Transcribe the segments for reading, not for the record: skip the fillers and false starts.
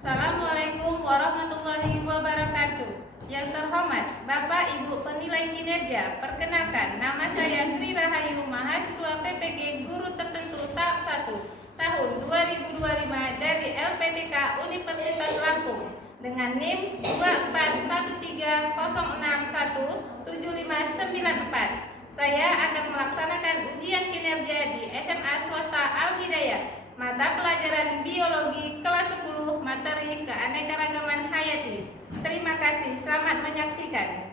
Assalamualaikum warahmatullahi wabarakatuh. Yang terhormat Bapak Ibu penilai kinerja, perkenalkan nama saya Sri Rahayu, mahasiswa PPG Guru Tertentu tahap 1 tahun 2025 dari LPTK Universitas Lampung dengan NIM 24130617594. Saya akan melaksanakan ujian kinerja di SMA Swasta Al-Hidayah, mata pelajaran biologi kelas 10, materi keanekaragaman hayati. Terima kasih, selamat menyaksikan.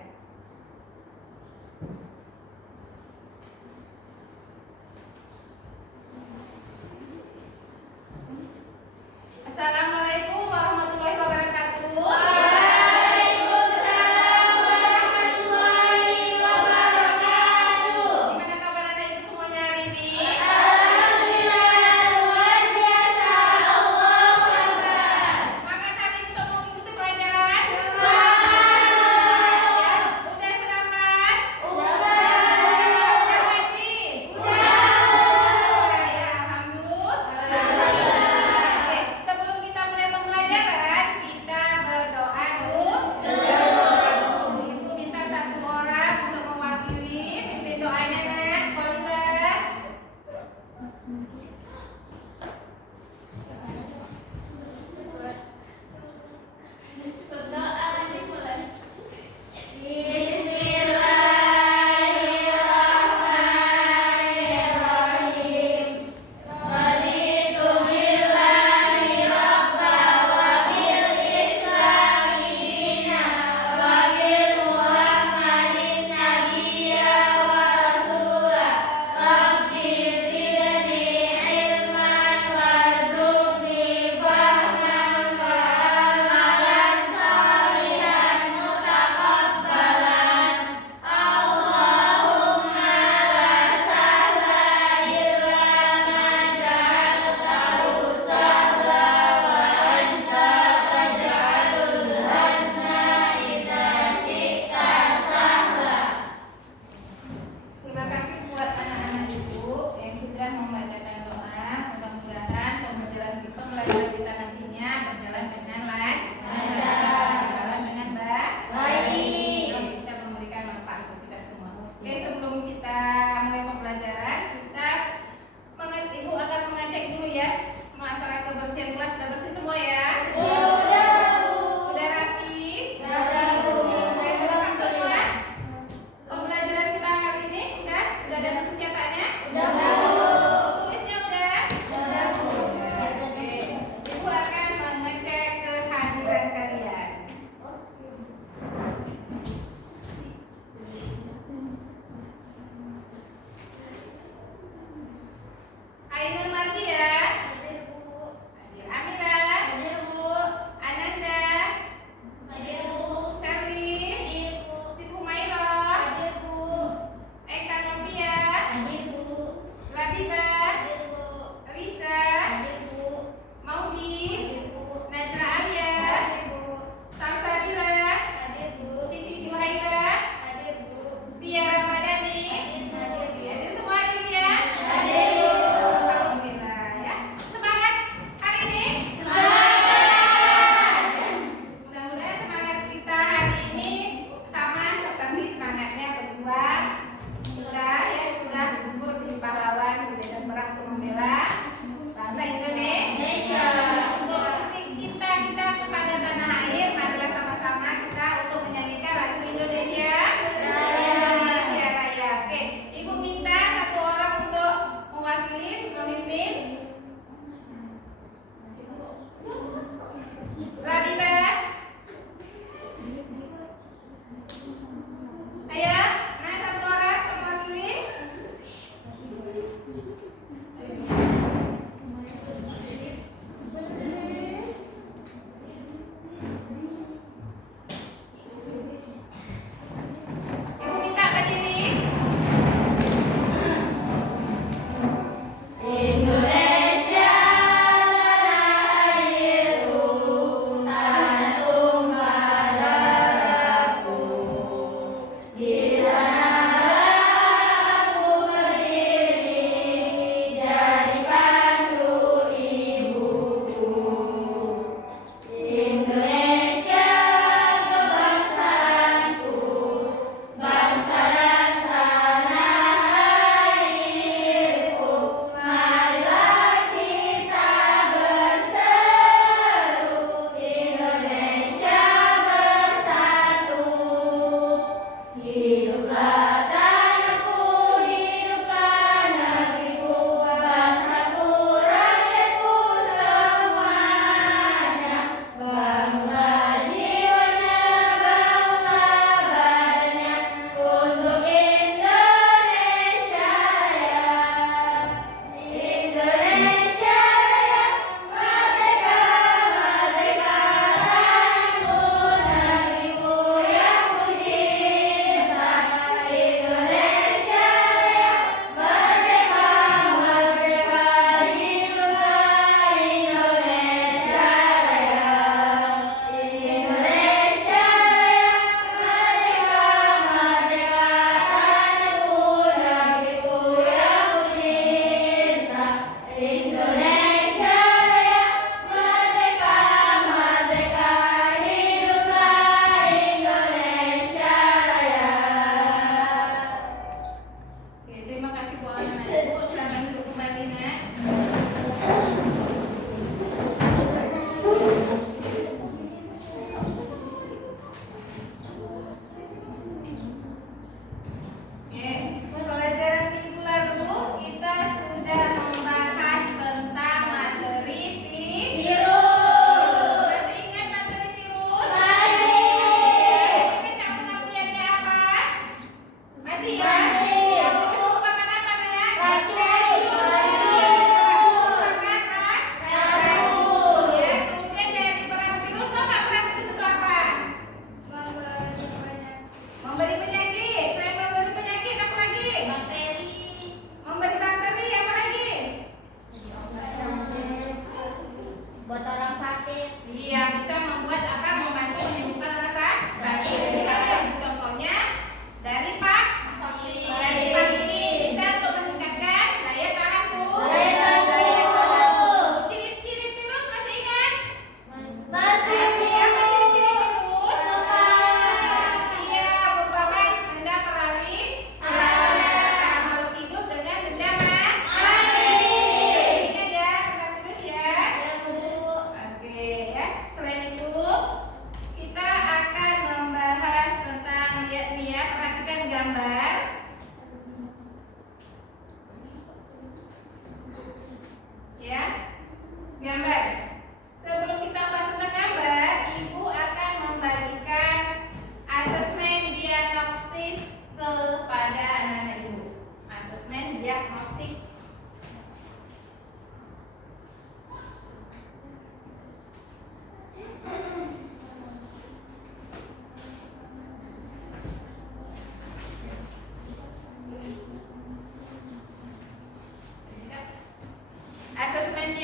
Assalamualaikum warahmatullahi wabarakatuh. Waalaikumsalam warahmatullahi wabarakatuh. Gimana kabar anak ibu semuanya hari ini? Alhamdulillah, luar biasa. Allahu Akbar. Semangat hari ini untuk mengikuti pelajaran? Semangat. Ya,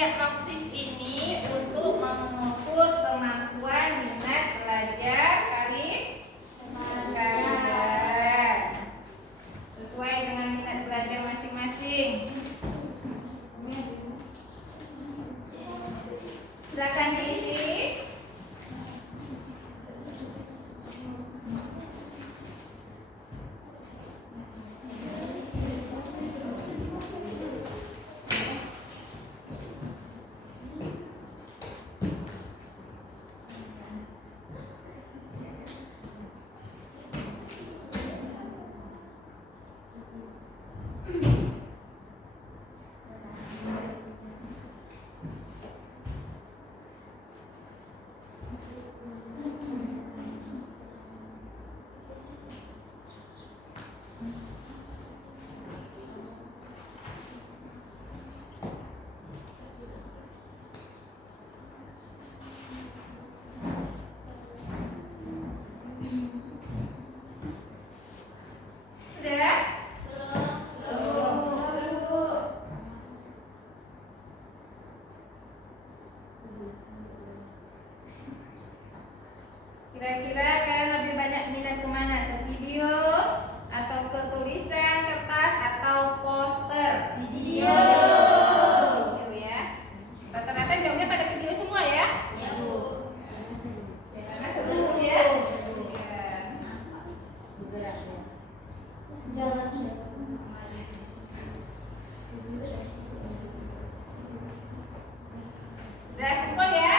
diagnostik ini untuk mengukur kemampuan minat belajar kalian sesuai dengan minat belajar masing-masing. Silakan diisi. Sudah? Kira-kira kalian lebih banyak minat kemana? Ke video atau ke tulisan, kertas atau poster? Video. Video ya. Rata-rata jawabnya pada video semua ya? Ya, Bu. Karena seluruh ya. Udah kumpul ya?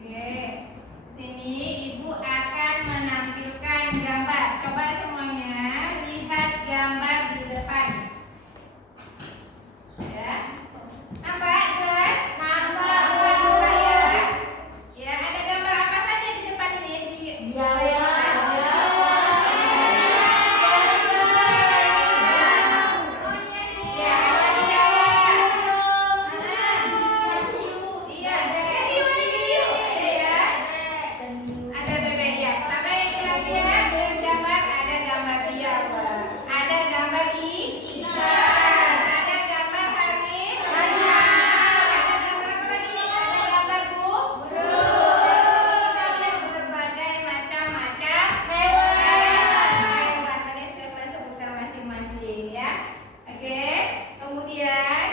Oke, sini Ibu akan menampilkan gambar. Coba semuanya lihat gambar di depan. Ya, nampak jelas? Nampak. Ya. Ya, ada gambar apa saja di depan ini? Ya, ada biawak. Iya, ada hiu, ya. Ada bebek ya. Pertama yang kita lihat dengan gambar ada gambar biawak, ada gambar ikan, ada gambar harimau, ada gambar apa lagi nih? Ada gambar kita lihat berbagai macam-macam hewan. Tadi sudah kalian sebutkan masing-masing ya. Oke, kemudian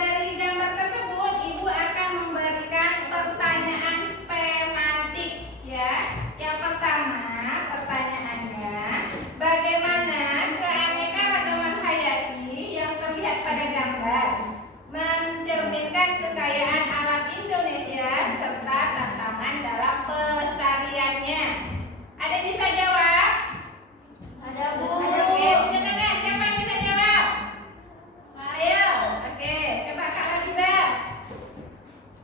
dari gambar tersebut Ibu akan memberikan pertanyaan pemantik ya. Yang pertama, pertanyaannya, bagaimana keanekaragaman hayati yang terlihat pada gambar mencerminkan kekayaan alam Indonesia serta tantangan dalam pelestariannya? Ada yang bisa jawab? Ada, Bu. Oke, tunjuk tangan. Siapa yang bisa jawab? Ayo. Oke, coba Kak Habibah.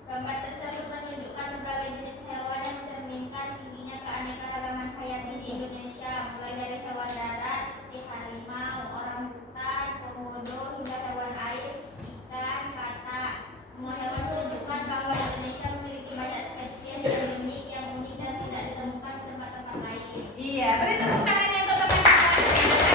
Gambar tersebut menunjukkan berbagai jenis hewan yang mencerminkan tingginya keanekaragaman hayati di Indonesia, mulai dari hewan darat seperti harimau, orangutan, komodo, hingga hewan air, ikan, katak. Semua hewan menunjukkan bahwa Indonesia memiliki banyak spesies endemik yang unik dan tidak ditemukan di tempat-tempat lain. Iya, beri tepuk tangannya untuk teman-teman.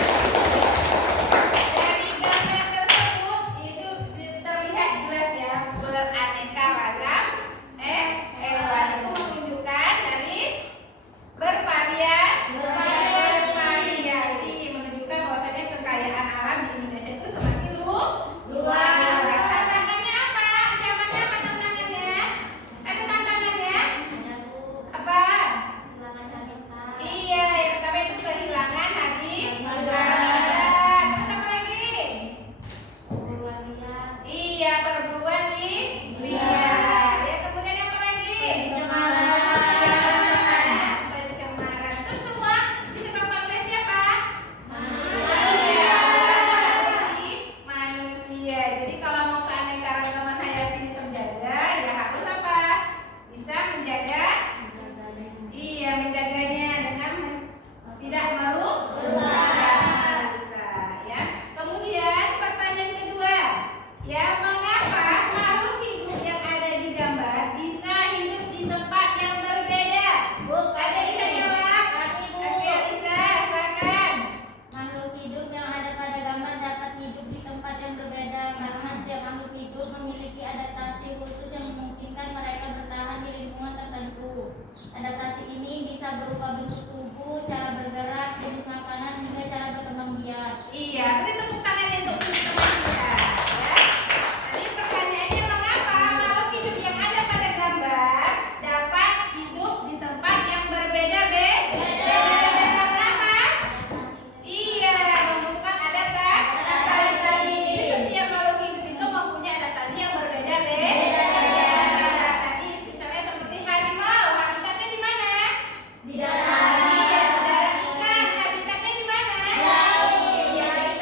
hidup memiliki adaptasi khusus yang memungkinkan mereka bertahan di lingkungan tertentu. Adaptasi ini bisa berupa bentuk tubuh, cara bergerak, jenis makanan, hingga cara berkembang biak. Iya, beri tepuk tangan untuk teman kita. Ya. Tadi pertanyaannya mengapa makhluk hidup yang ada pada gambar dapat hidup di tempat yang berbeda-beda? Karena apa? Iya, membutuhkan adaptasi. Jadi setiap makhluk hidup itu mempunyai adaptasi yang berbeda-beda. Tadi misalnya seperti harimau, habitatnya di mana? Di darat. Iya, di darat. Ikan, habitatnya di mana? Iya, jadi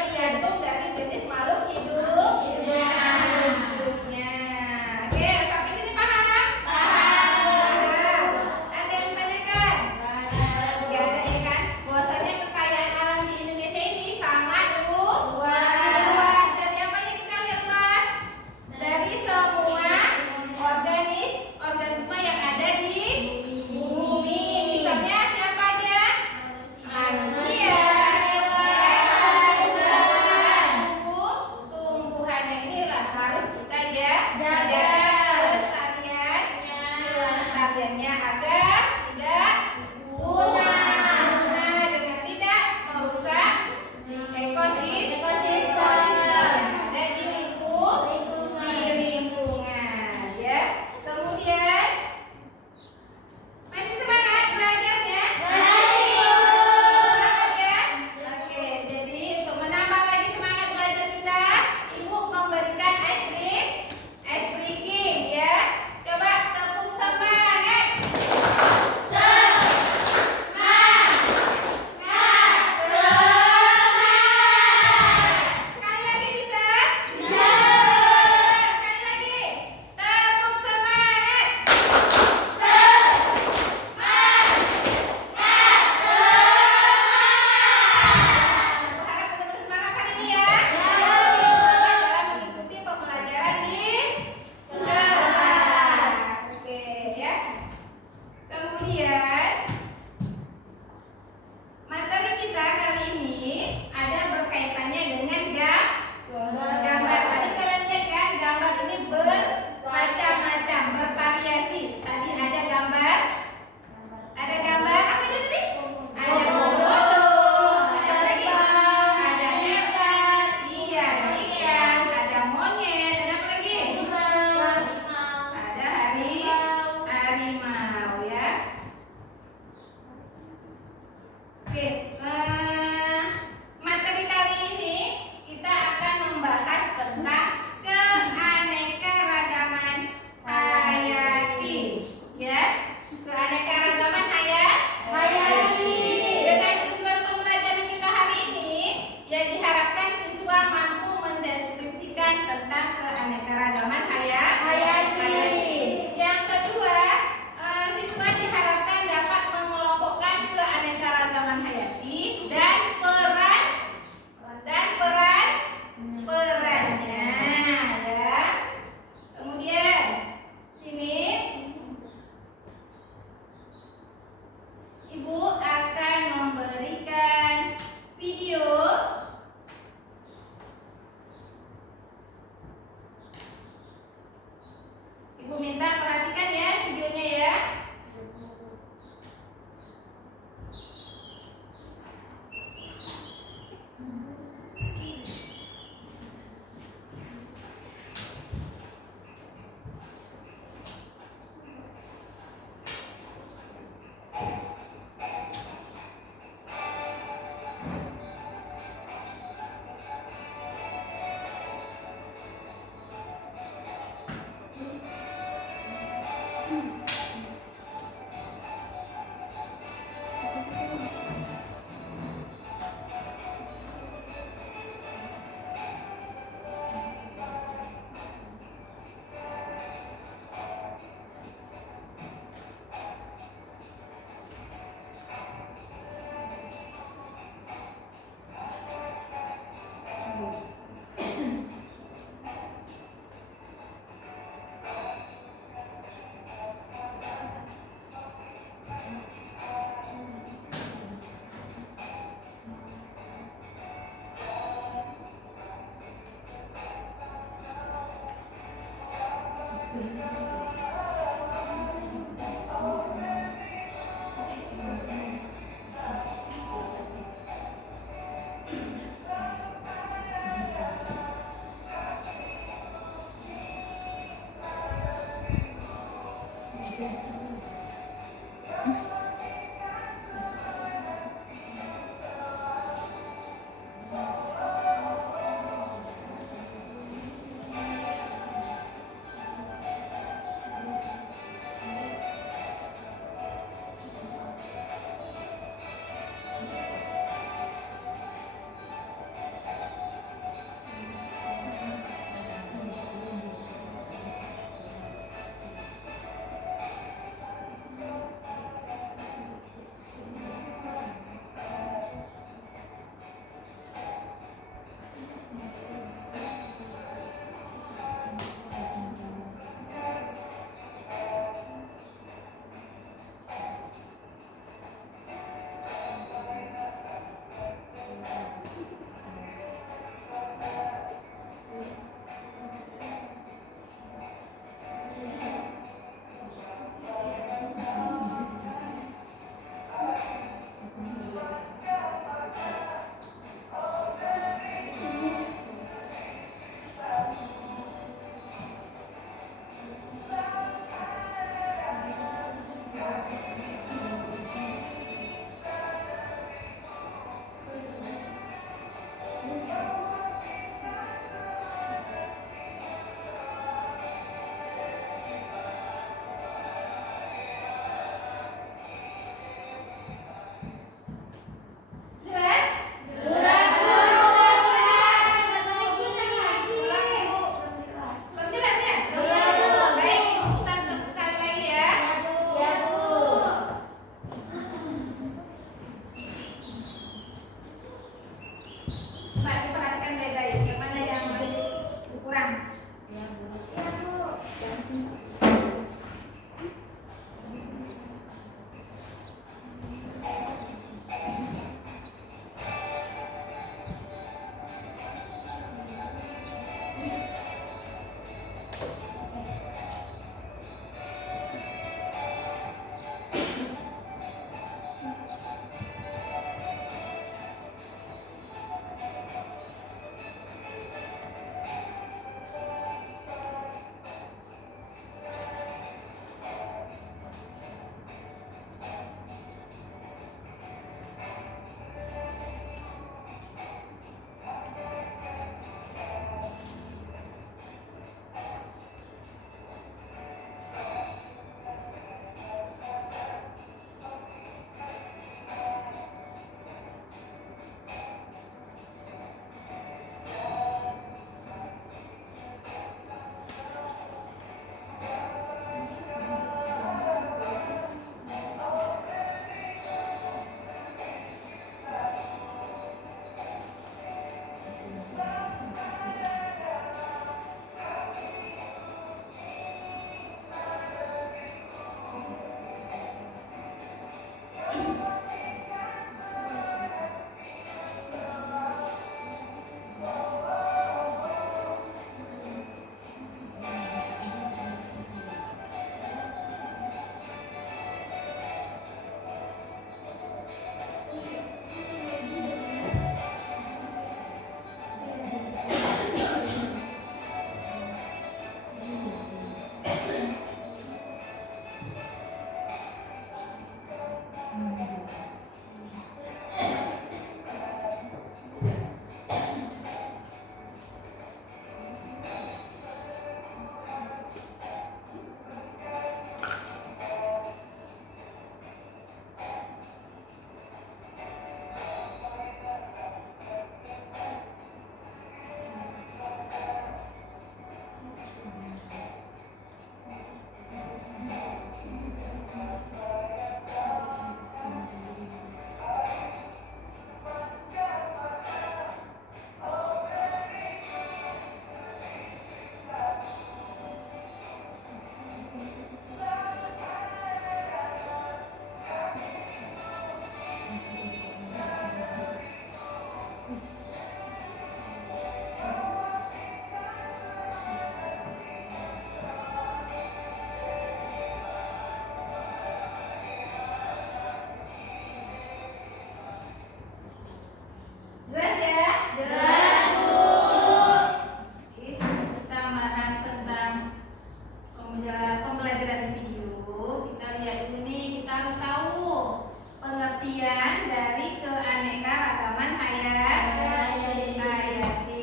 pembelajaran video, kita lihat dulu nih, kita harus tahu pengertian dari keanekaragaman hayati.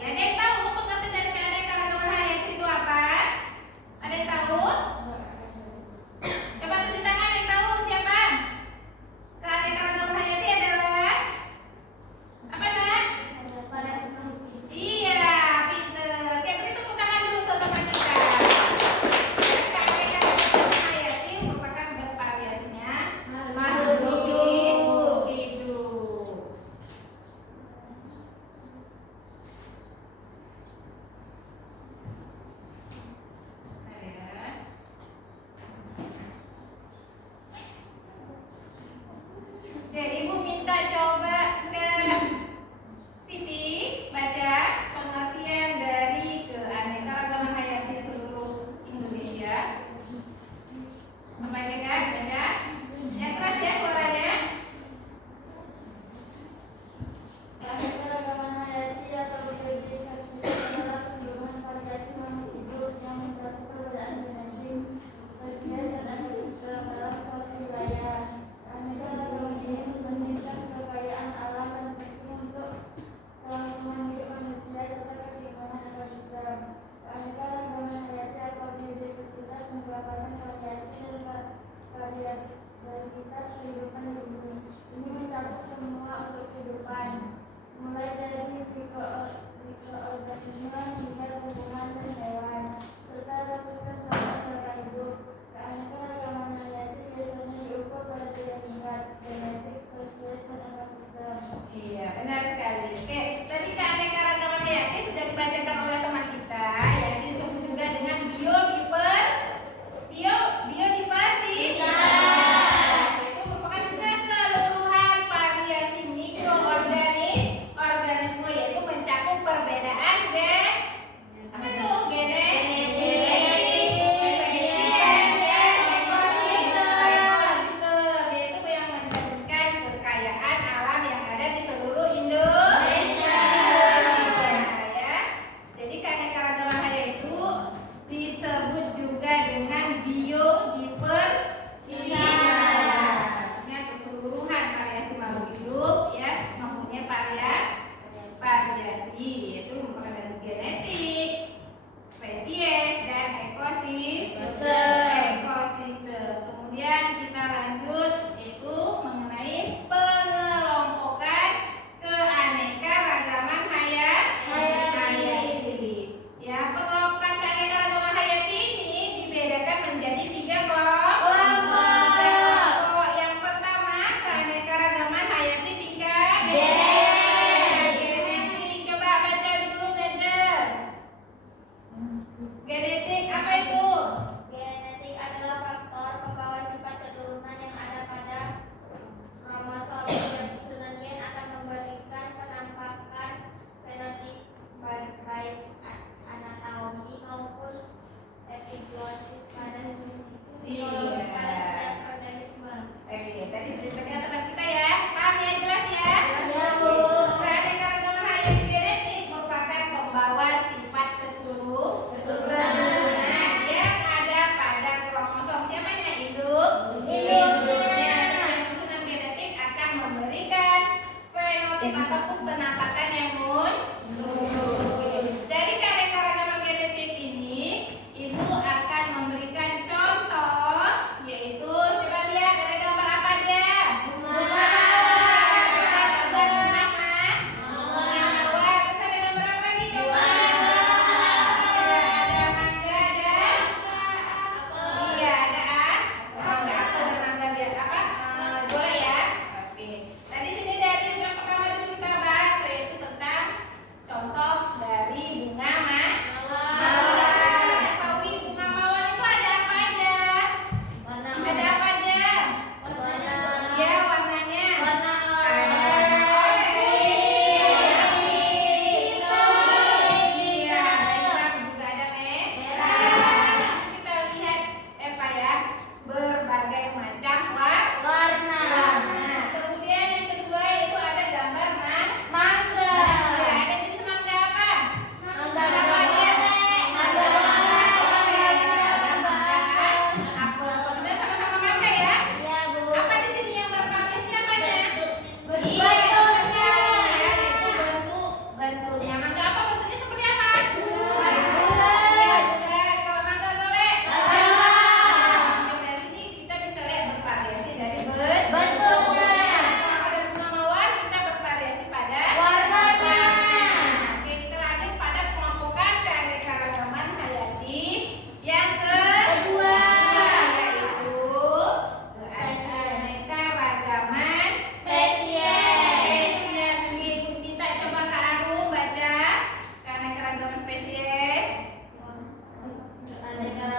Ada yang tahu pengertian dari keanekaragaman hayati itu apa? Ada yang tahu? Coba tunjuk tangan yang tahu siapa? Keanekaragaman hayati adalah apa, Nak? Iya, pinter. Oke, beri tepuk tangan dulu untuk teman kita. Keanekaragaman hayati merupakan bervariasinya makhluk hidup. Oke, Ibu minta coba ke Siti baca pengertian dari keanekaragaman hayati seluruh Indonesia. Apa ini kan? Baca. Yang keras ya suaranya. Keanekaragaman hayati atau biodiversitas adalah keseluruhan variasi makhluk hidup yang mencakup perbedaan genetik, spesies, dan ekosistem dalam suatu wilayah. Keanekaragaman ini mencerminkan kekayaan alam dan penting untuk kelangsungan hidup manusia serta keseimbangan ekosistem. Keanekaragaman hayati atau biodiversitas merupakan variasi dan varietas kehidupan di bumi. Ini mencakup semua untuk kehidupan, mulai dari mikroorganisme hingga tumbuhan dan hewan, serta ratusan cara hidup. Keanekaragaman hayati biasanya diukur pada tiga tingkat: genetik, spesies, dan ekosistem. Iya, benar sekali. Oke, tadi keanekaragaman hayati sudah dibacakan oleh teman kita, yang disebut juga dengan biodiversitas. Itu merupakan keseluruhan variasi mikroorganisme, yaitu mencakup perbedaan apa itu? Genetik, spesies, dan ekosistem, yaitu yang mencerminkan kekayaan alam yang ada di seluruh Indonesia, ya. Jadi keanekaragaman hayati itu disebut juga dengan biodiversitas. Artinya keseluruhan variasi makhluk hidup, ya, mempunyai variasi, yaitu merupakan dari genetik, spesies, dan ekosistem. Kemudian kita lanjut, yaitu mengenai pengelompokan keanekaragaman hayati. Ya, pengelompokan keanekaragaman hayati ini dibedakan menjadi 3 kelompok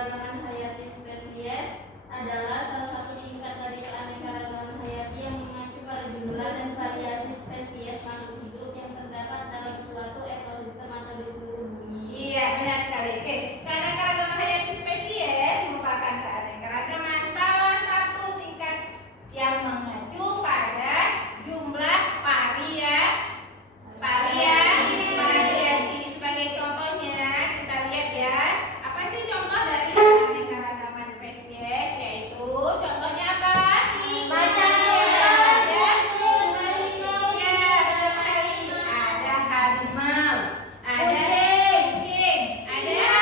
keanekaragaman hayati spesies adalah salah satu tingkat dari keanekaragaman hayati yang mengacu pada jumlah dan variasi spesies makhluk hidup yang terdapat dalam suatu ekosistem atau di seluruh bumi. Iya, benar sekali. Oke, keanekaragaman hayati spesies merupakan keanekaragaman salah satu tingkat yang mengacu pada jumlah variasi. Sebagai contohnya, kita lihat ya, apa sih contoh dari keanekaragaman spesies? Yaitu contohnya apa? Ada harimau, ada kucing, ada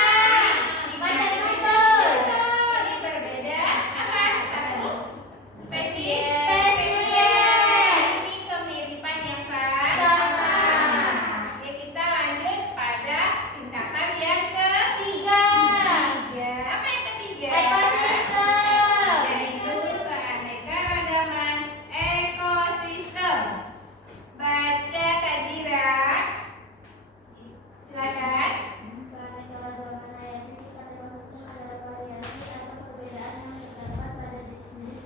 ini berbeda apa? Satu spesies. Ini kemiripan yang sama. Oke, kita lanjut pada tingkatan yang ketiga. Apa yang ketiga? Yaitu keanekaragaman ekosistem. Baca Kak Dira. Silakan. Keanekaragaman hayati tingkat ekosistem adalah variasi atau perbedaan yang terdapat pada jenis-jenis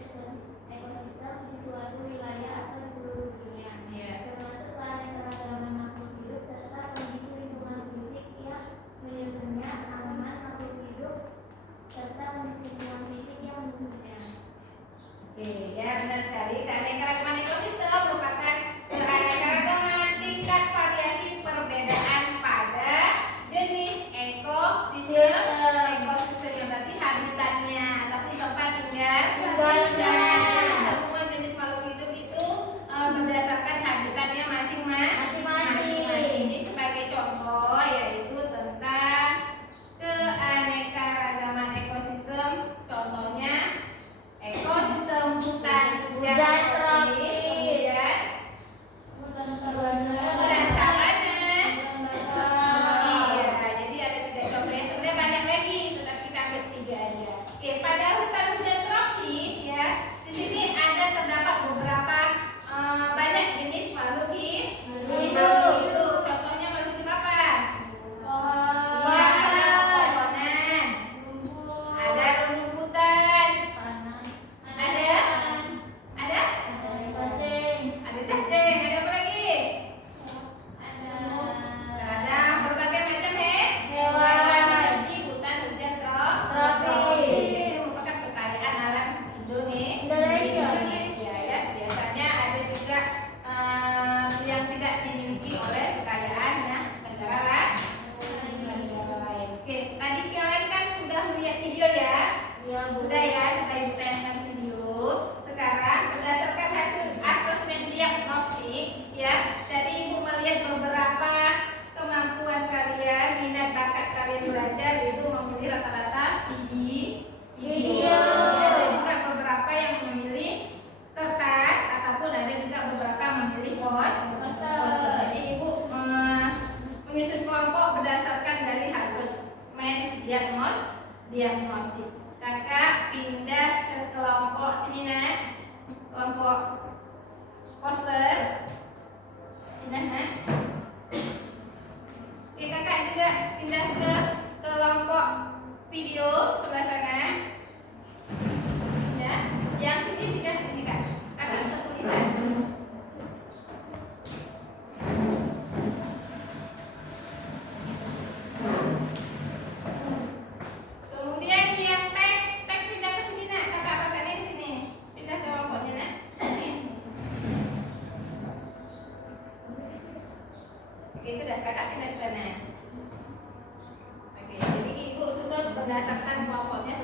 ekosistem di suatu wilayah atau di seluruh dunia. Iya. Termasuk keanekaragaman makhluk hidup serta kondisi lingkungan fisik yang menyusunnya, aman makhluk hidup serta kondisi lingkungan fisik yang menyusunnya. Oke, ya benar sekali. Keanekaragaman ekosistem merupakan keanekaragaman tingkat variasi perbedaan pada jenis ekosistem. Ekosistem yang berarti habitatnya, tapi tempat tinggalnya. Semua jenis makhluk hidup itu berdasarkan habitatnya masing-masing. Ini sebagai contoh yaitu tentang keanekaragaman ekosistem. Contohnya ekosistem hutan tropis, kemudian hutan sabana. Iya, jadi ada 3 contohnya. Sebenarnya banyak lagi, tetapi kita ambil 3 aja. Oke, pada hutan tropis ya, di sini ada terdapat beberapa banyak jenis makhluk hidup. Contohnya makhluk hidup apa? Iya, ada pepohonan, ada rumputan, ada cacing, ada apa lagi? Ada berbagai macam hewan di hutan hujan tropis. Ini merupakan kekayaan alam Indonesia ya. Biasanya ada juga yang tidak dimiliki oleh kekayaannya negara lain. Oke, tadi kalian kan sudah melihat video ya? Sudah ya, sudah ibu tayangkan video. Sekarang berdasarkan hasil asesmen diagnostik ya, dari ibu melihat beberapa kemampuan kalian, minat bakat kalian belajar, ibu memilih rata-rata video. Ada juga beberapa yang memilih kertas ataupun ada juga beberapa memilih poster. Jadi ibu menyusun kelompok berdasarkan dari hasil asesmen diagnostik. Kakak pindah ke kelompok sini nak, kelompok poster. Pindah nak. Oke, kakak juga pindah ke kelompok video sebelah sana. Ya, yang sini pindah ini kak. Kakak ke tulisan. Kemudian yang teks pindah ke sini nak. Kakak-kakaknya di sini. Pindah ke kelompoknya nak. Sini. Oke, sudah kakak pindah ke sana. Oke, jadi ibu susun berdasarkan kelompoknya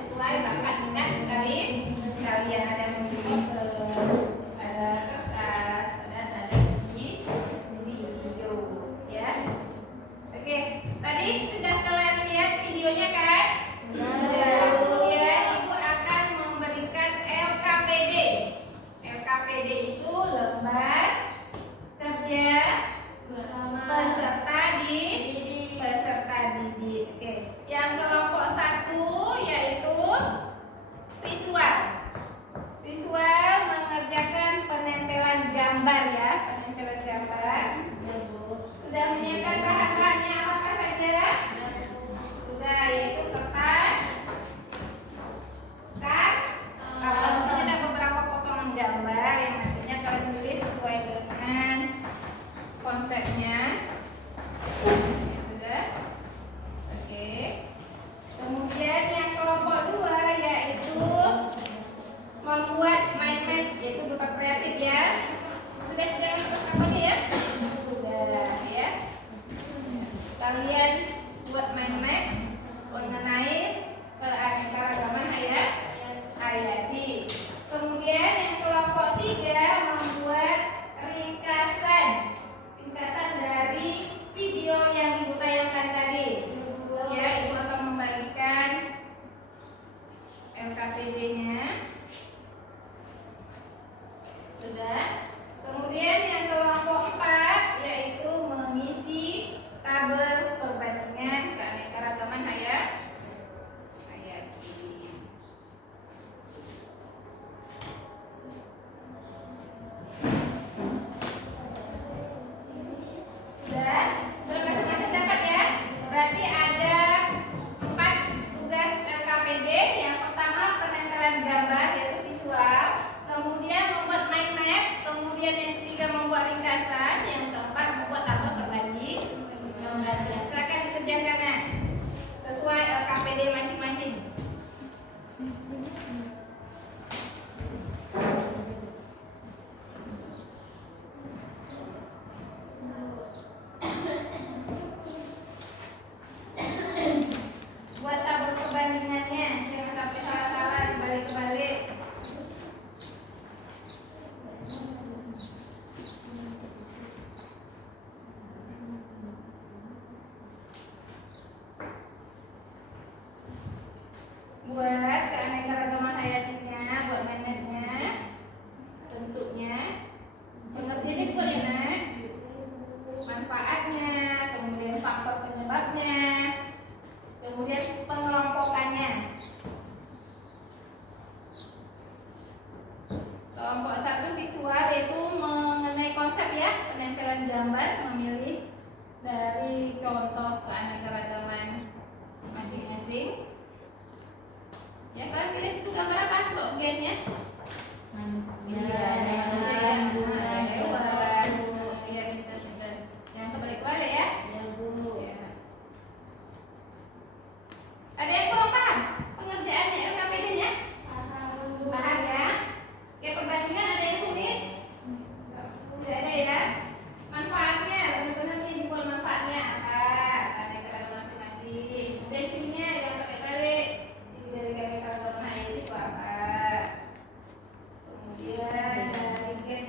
LKPD-nya. Sudah. Kemudian yang kelompok 4 yaitu mengisi tabel perbandingan keanekaragaman hayati. Sudah, masing-masing dapat ya. Berarti ada 4 tugas LKPD. Yang pertama penempelan gambar yaitu visual, kemudian membuat mind map, kemudian yang ketiga membuat ringkasan, yang keempat membuat tabel perbanding. Silakan dikerjakan sesuai LKPD masing-masing. Buat tabel perbandingannya, jangan sampai salah-salah dibalik-balik. Buat keanekaragaman hayatinya, buat manajernya, bentuknya, mengerti ini buat ya nak, manfaatnya, kemudian faktor penyebabnya, kemudian pengelompokannya. Kelompok 1 visual yaitu mengenai konsep ya, penempelan gambar, memilih dari contoh keanekaragaman masing-masing. Ya, kalian pilih situ gambar apa untuk gennya? Manusia yang hewan. Ya, pintar-pintar. Jangan kebalik-balik ya. Ya. Ada yang kurang paham pengerjaannya LKPD-nya? Paham ya? Oke, perbandingan ada yang sulit? Tidak ada ya. Manfaatnya, benar-benar ini dibuat manfaatnya apa? Karena kita masing-masing. Dan sininya yang terbalik-balik. Ini dari keanekaragaman hayati itu apa? Kemudian dari gen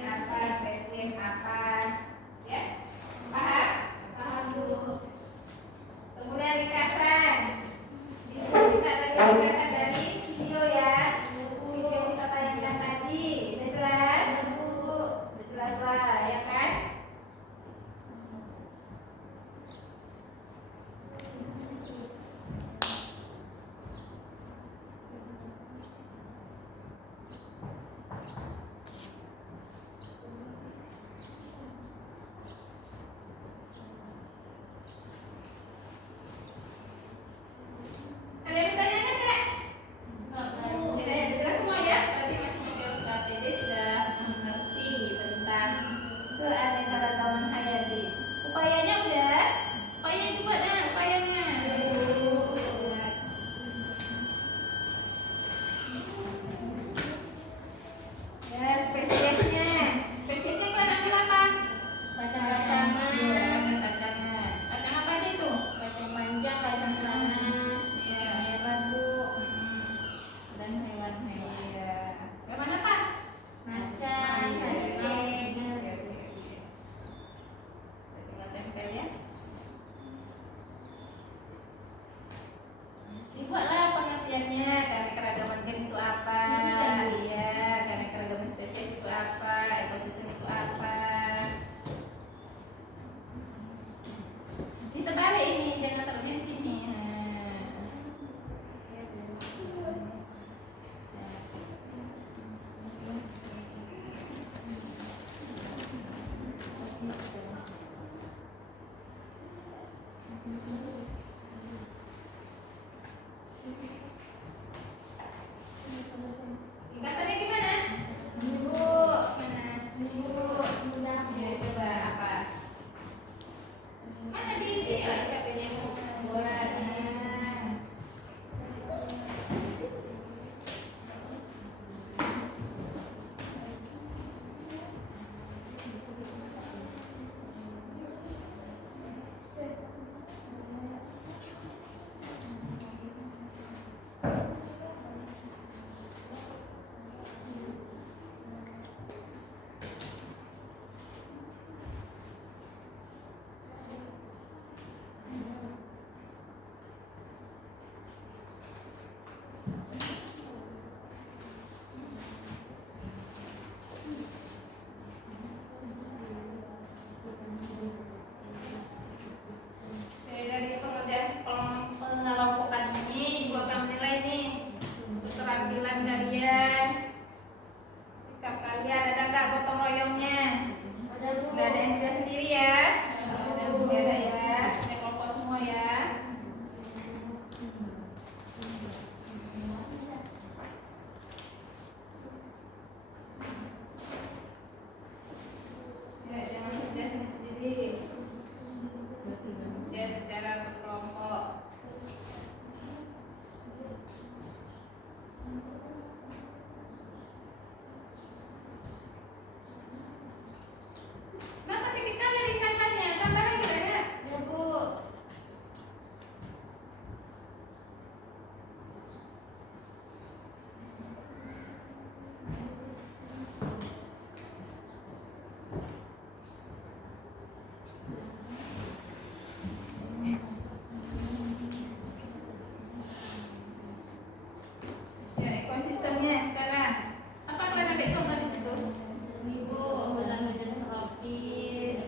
Coba sistemnya sekarang. Apa kalian ada contoh di situ? Ibu hujan-hujan tropis,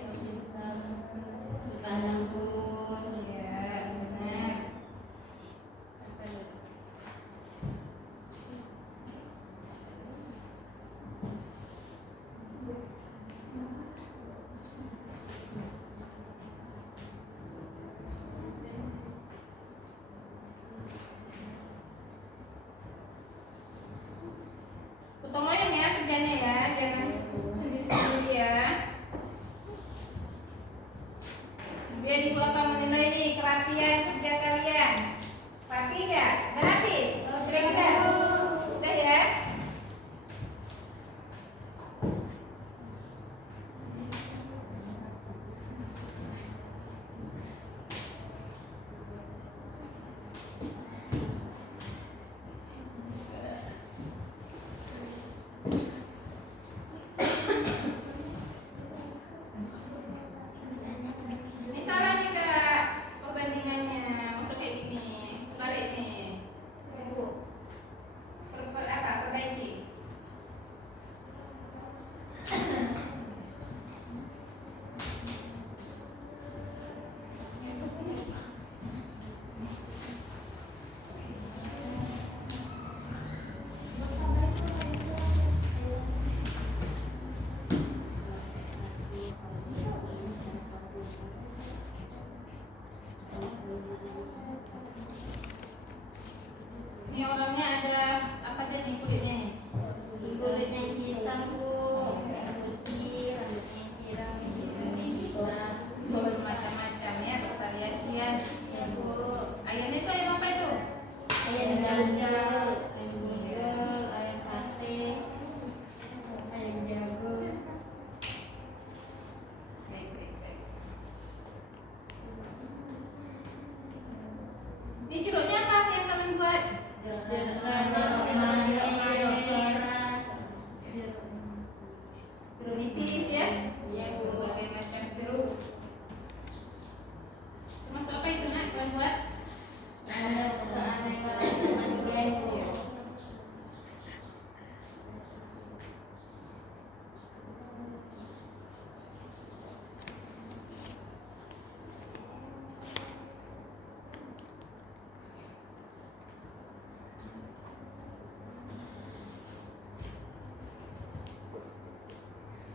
hutan anggun. Ya, benar. Potong loyong ya kerjanya ya, jangan sendiri-sendiri ya. Biar ibu akan menilai nih kerapian kerja kalian. Rapi nggak? Udah rapi? Kira-kira? Udah ya? Ini salah nih kak perbandingannya. Maksud kayak gini, balik nih. Perbaiki. Ini orangnya ada apa aja nih kulitnya nih? Kulitnya hitam bu, putih, rambutnya pirang, Bermacam-macam ya, bervariasi ya. ya bu. Ayam itu ayam apa itu? Ayam gajah, ayam gudel, ayam sate, ayam jago. Baik, baik, baik. Ini jeruknya apa yang kalian buat? Jeruk nipis ya? Berbagai macam jeruk. Termasuk apa itu nak kalian buat?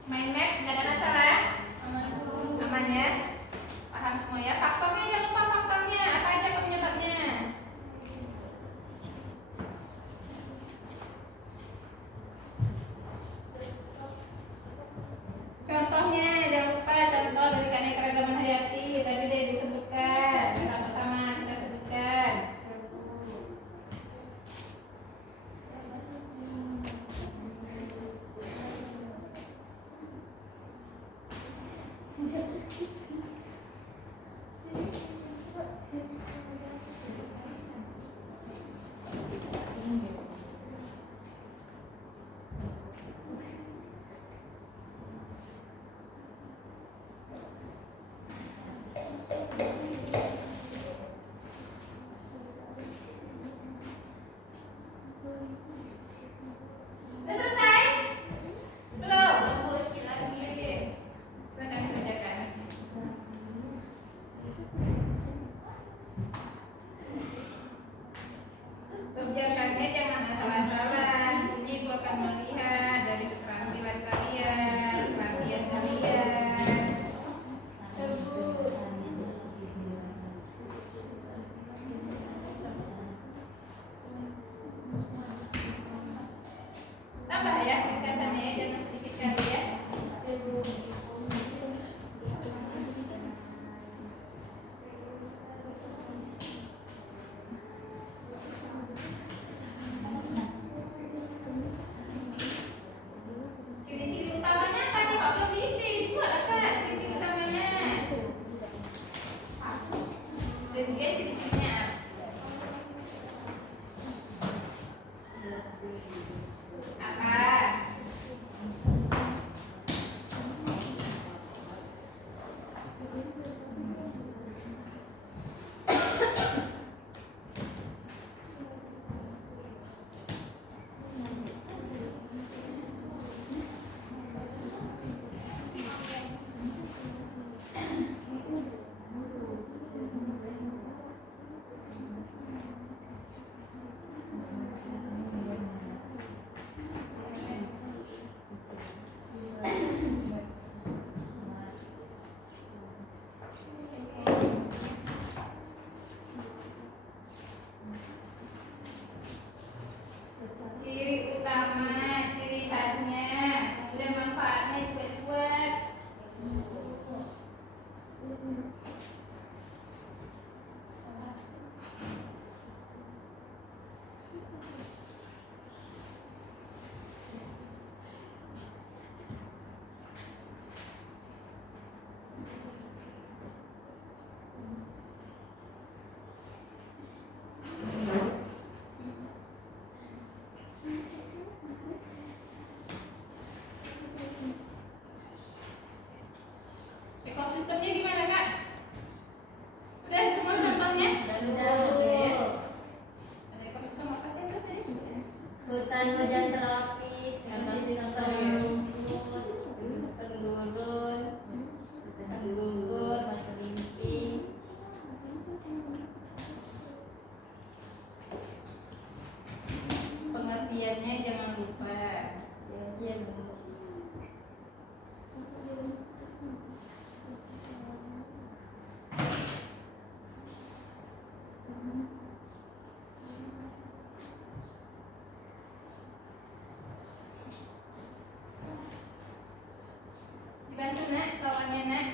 Main map nggak ada masalah? Aman ya? Paham semua ya? Faktornya jangan lupa faktornya. Apa aja penyebabnya? Contohnya jangan lupa contoh dari keanekaragaman hayati tadi udah disebutkan. Sama-sama kita sebutkan. Udah selesai? Belum? Oke. Sudah kami kerjakan. Kerjakannya jangan asal-asalan. Di sini ibu akan melihat dari keterampilan kalian, pelatihan kalian. Tambah ya ringkasannya, jangan sedikit kali ya. Ciri-ciri utamanya apa nih kok belum diisi? Dibuat lah kak ciri-ciri utamanya. Dan juga ciri-cirinya. Apa? Ikutan hujan tropis, terlumpur, tenggurun, tenggugur, berkelinting. Pengertiannya jangan lupa. Ya, Bu. Dibantu nak, kawannya nak.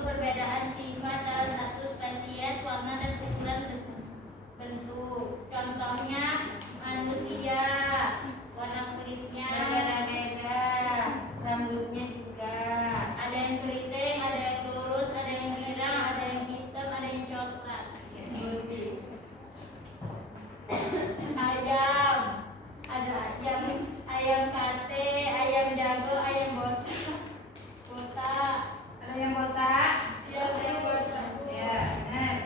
perbedaan sifat dalam satu spesies, warna dan ukuran bentuk. Contohnya manusia, warna kulitnya berbeda-beda, rambutnya juga. Ada yang keriting, ada yang lurus, ada yang girang, ada yang hitam, ada yang coklat. Ayam, ada ayam kate, ayam jago, ayam botak. Ada yang botak? Iya, ayam botak. Ya, benar.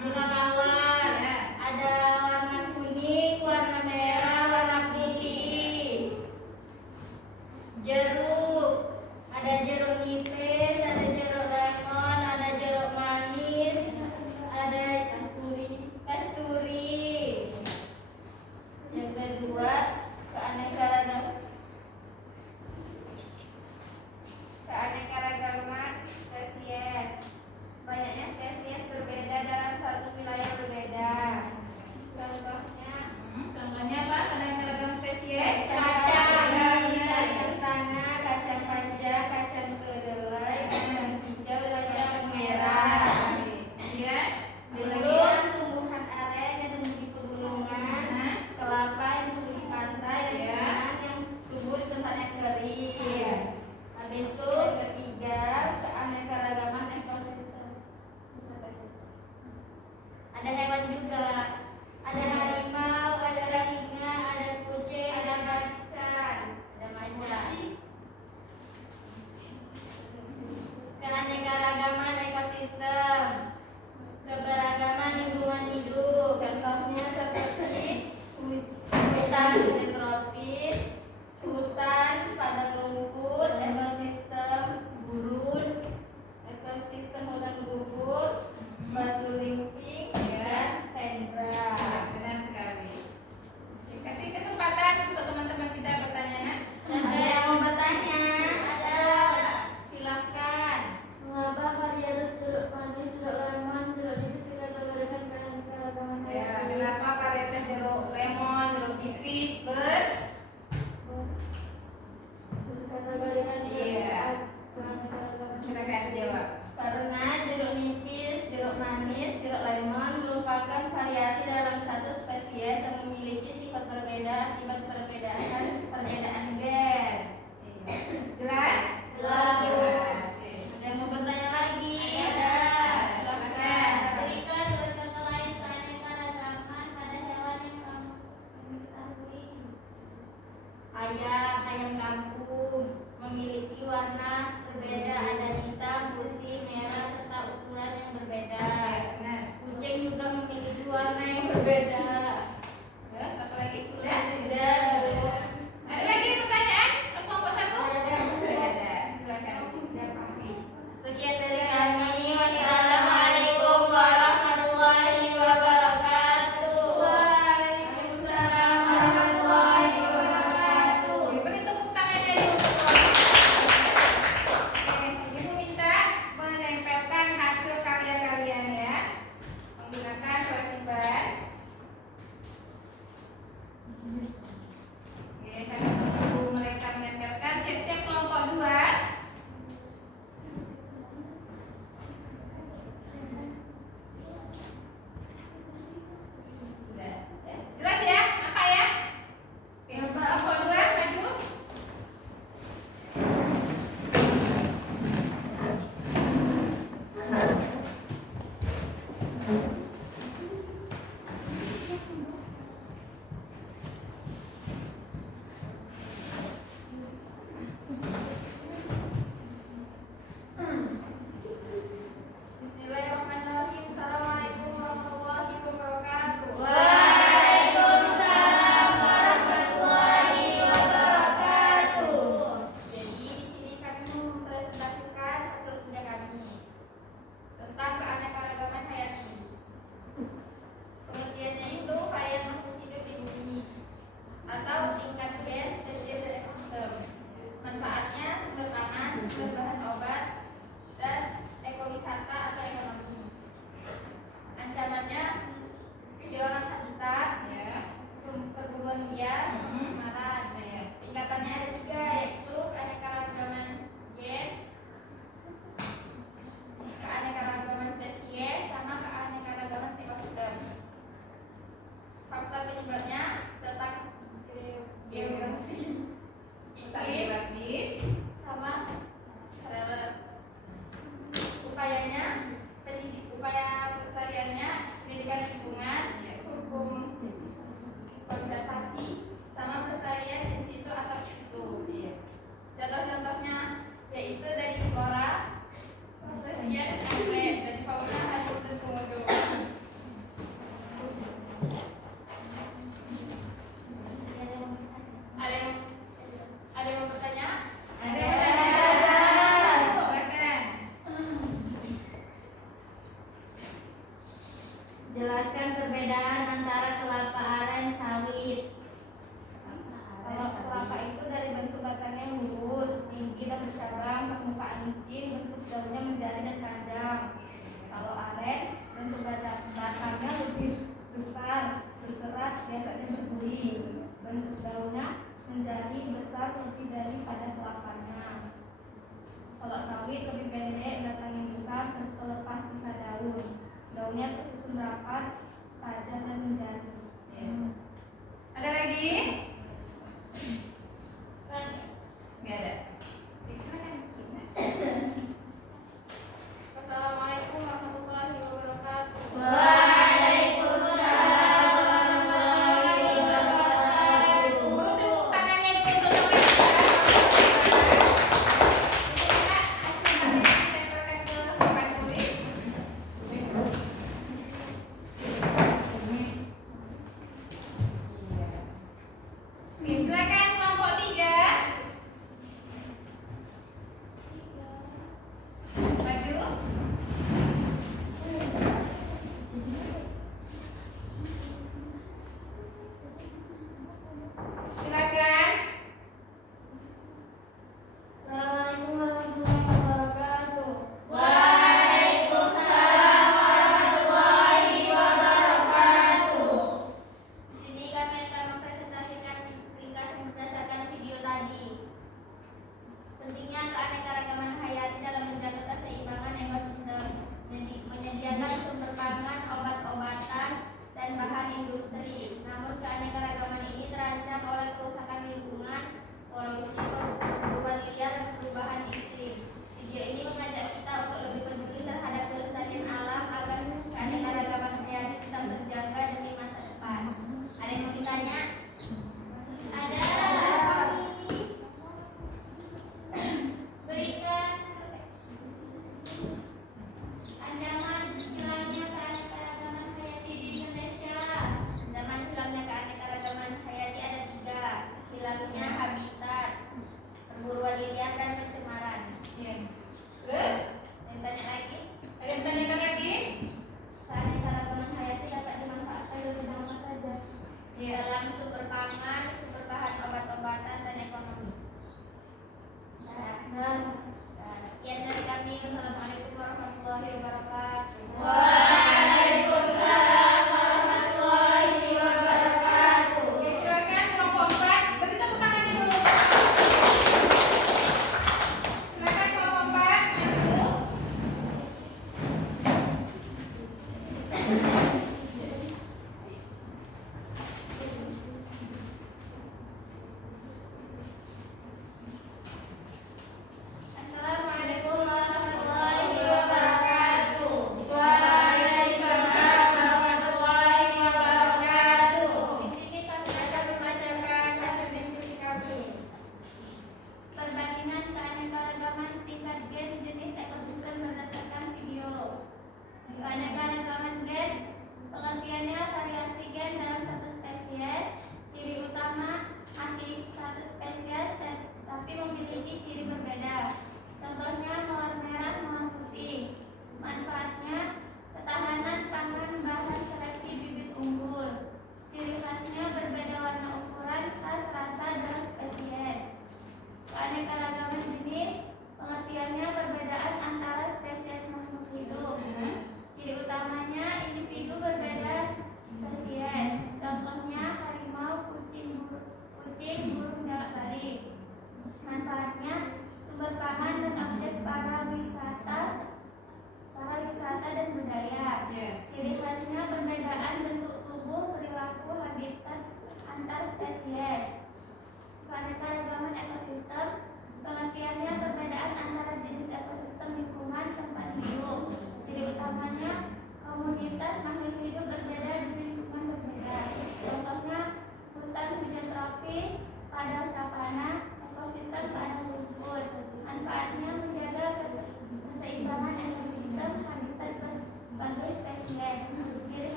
Bunga mawar. Ya. Ada warna kuning, warna merah, warna putih. Jeruk, ada jeruk nipis, ada jeruk lemon, ada jeruk manis, ada kasturi. Yang kedua, keanekaragaman spesies. Banyaknya spesies berbeda dalam suatu wilayah berbeda. Contohnya Contohnya apa? Ada yang beragam spesies? kacang tanah, kacang panjang, kacang kedelai, kacang hijau, dan kacang merah. Iya. Durian, tumbuhan aren yang tumbuh di pegunungan, kelapa yang tumbuh di pantai, dan Iya. pinang yang tumbuh di tempat yang kering. Iya. Habis itu yang ketiga, keanekaragaman ekosistem. Ada hewan juga. Ada harimau, ada rangga, ada kucing, ada macan. Keanekaragaman ekosistem. Keberagaman lingkungan hidup. Contohnya seperti hutan tropis, hutan padang rumput, ekosistem gurun, ekosistem hutan gugur, batu limping, dan tundra. Benar sekali. Oke, kasih kesempatan untuk teman-teman kita bertanya, nak. Ada yang mau bertanya? Ada. Silakan. Mengapa varietas jeruk manis, jeruk lemon, jeruk nipis tidak terbedakan keanekaragaman Ya, hayati? kenapa varietas jeruk lemon, jeruk nipis Berkategorikan Iya. keanekaragaman. Silakan jawab. Karena jeruk nipis, jeruk manis, jeruk lemon merupakan variasi dalam satu spesies yang memiliki sifat berbeda akibat perbedaan gen. Jelas? Jelas. Jelas. Oke. Ada yang mau bertanya lagi? Ada. Silakan. Berikan contoh lain keanekaragaman pada hewan yang kamu ketahui. Ayam kampung memiliki warna berbeda, ada hitam, putih, merah, serta ukuran yang berbeda. Benar. Kucing juga memiliki warna yang berbeda. Ya, satu lagi. Sudah. Ada lagi pertanyaan? Kelompok satu? Ada. Ada. Silakan. Sekian dari kami. Wassalamualaikum warahmatullahi wabarakatuh. Waalaikumsalam warahmatullahi wabarakatuh. Beri tepuk tangannya dulu. Oke, Ibu minta menempelkan hasil karya kalian ya, menggunakan selasi ban. Oke, sambil menunggu mereka menempelkan, siap-siap kelompok 2. Sudah, ya. Jelas ya? Apa ya? Oke, kelompok 2 maju. Bismillahirrahmanirrahim. Assalamualaikum warahmatullahi wabarakatuh. Waalaikumsalam warahmatullahi wabarakatuh. Jadi di sini kami mempresentasikan hasil kerja kami tentang keanekaragaman hayati. Pengertiannya itu varian makhluk hidup di bumi atau tingkat gen, spesies, dan ekosistem. Manfaatnya sumber pangan, sumber bahan obat, dan ekowisata atau ekonomi. Ancamannya kehilangan habitat, Ya. perburuan liar, Hmm. pencemaran. Ya. Tingkatannya ada 3, yaitu keanekaragaman gen, suka licin, bentuk daunnya menjadi dan panjang. Kalau aren, bentuk batangnya lebih besar, berserat, biasanya berduri. Bentuk daunnya menjadi besar lebih daripada kelapanya. Kalau sawit lebih pendek, batangnya besar, terlepas sisa daun. Daunnya tersusun rapat, tajam dan menjadi. Ada lagi? Nggak ada. Silakan. Assalamualaikum warahmatullahi wabarakatuh. Waalaikumsalam warahmatullahi wabarakatuh. Tepuk tangannya dulu.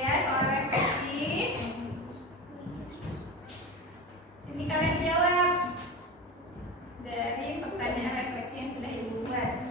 ya, soal refleksi. Sini kalian jawab dari pertanyaan refleksi yang sudah Ibu buat.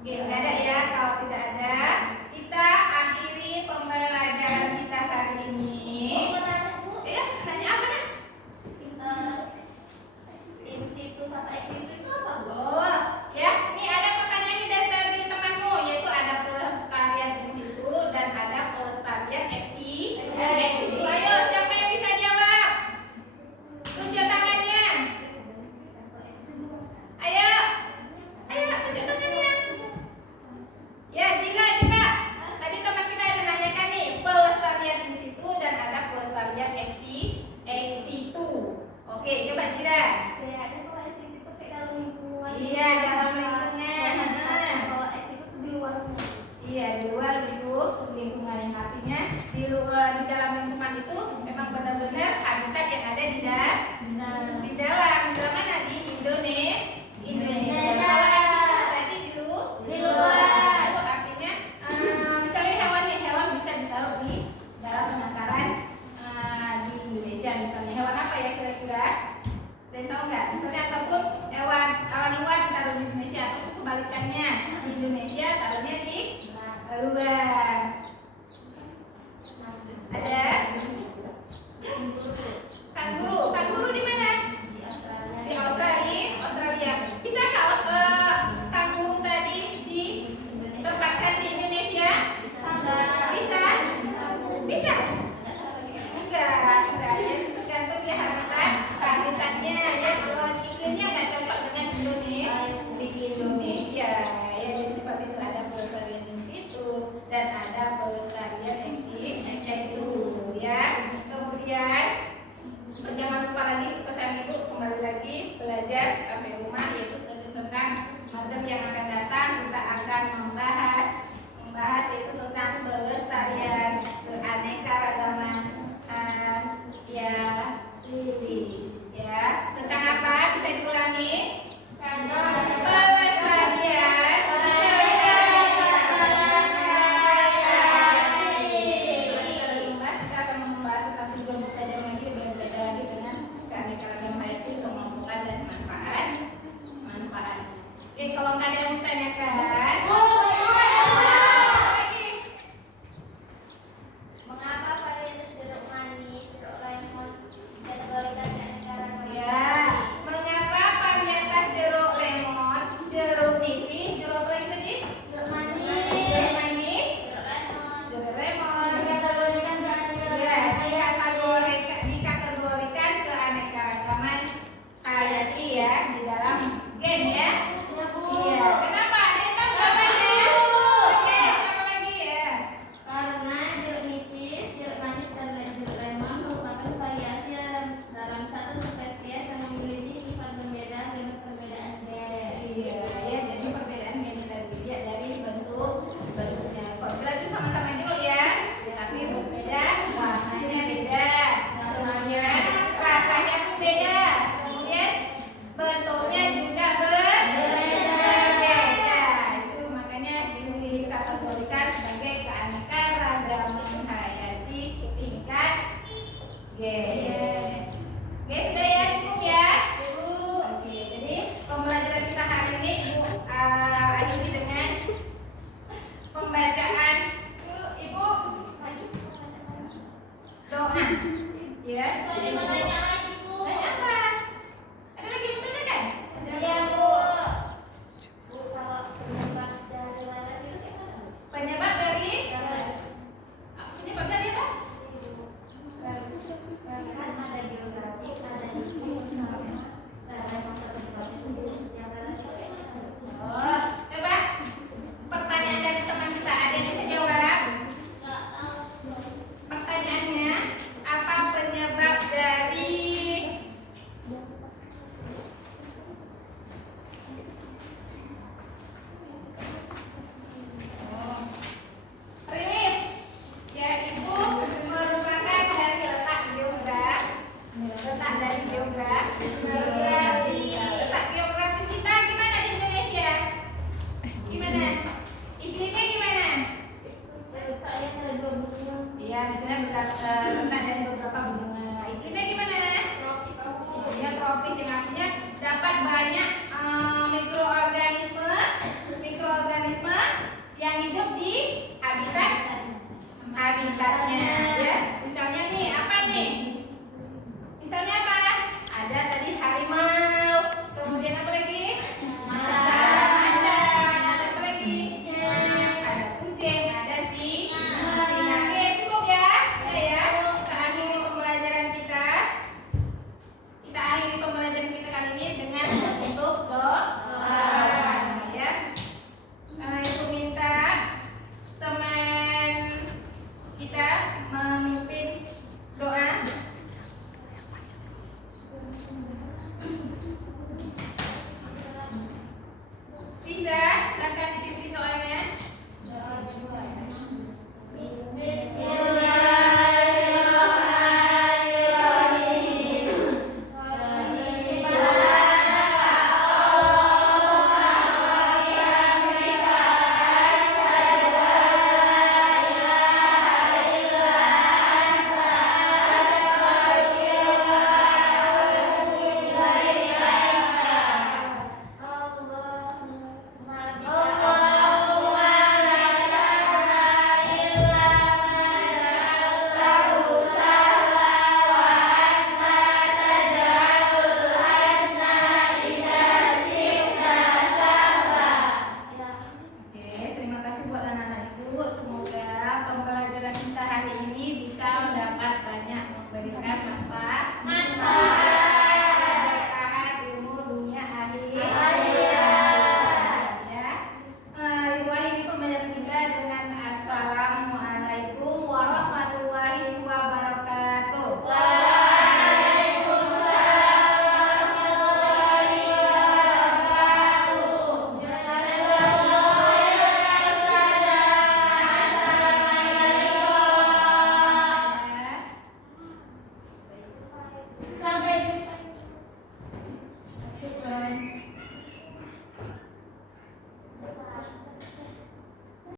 Oke, nggak ada ya. Kalau tidak ada, kita akhiri pembelajaran kita hari ini. Iya, nanya apa nih? Institut sama eksitu itu apa, Bu? Oh, ya, ini ada pertanyaan dari temanmu, yaitu ada pelestarian in situ dan ada pelestarian ex situ. Ayo, siapa yang bisa jawab? Tunjuk tangannya. Ayo, tunjuk tangannya. Ya, Jila. Tadi teman kita ada nanyakan nih, pelestarian in situ dan ada pelestarian ex situ. Oke, coba Jila. Kayaknya kalau eksitu itu kayak dalam lingkungan. Iya, dalam lingkungan. Kalau eksitu itu di luarnya. Iya, di luar itu lingkungan, yang artinya di dalam lingkungan itu memang benar-benar habitat yang ada di dalam mana? Di Indonesia. Kalau eksitu berarti di luar. Itu artinya misalnya hewan bisa ditaruh di dalam penangkaran di Indonesia. Misalnya hewan apa ya kira-kira? Dan tahu nggak? Misalnya ataupun hewan luar ditaruh di Indonesia, ataupun kebalikannya di Indonesia taruhnya di luar. Ada kanguru di mana?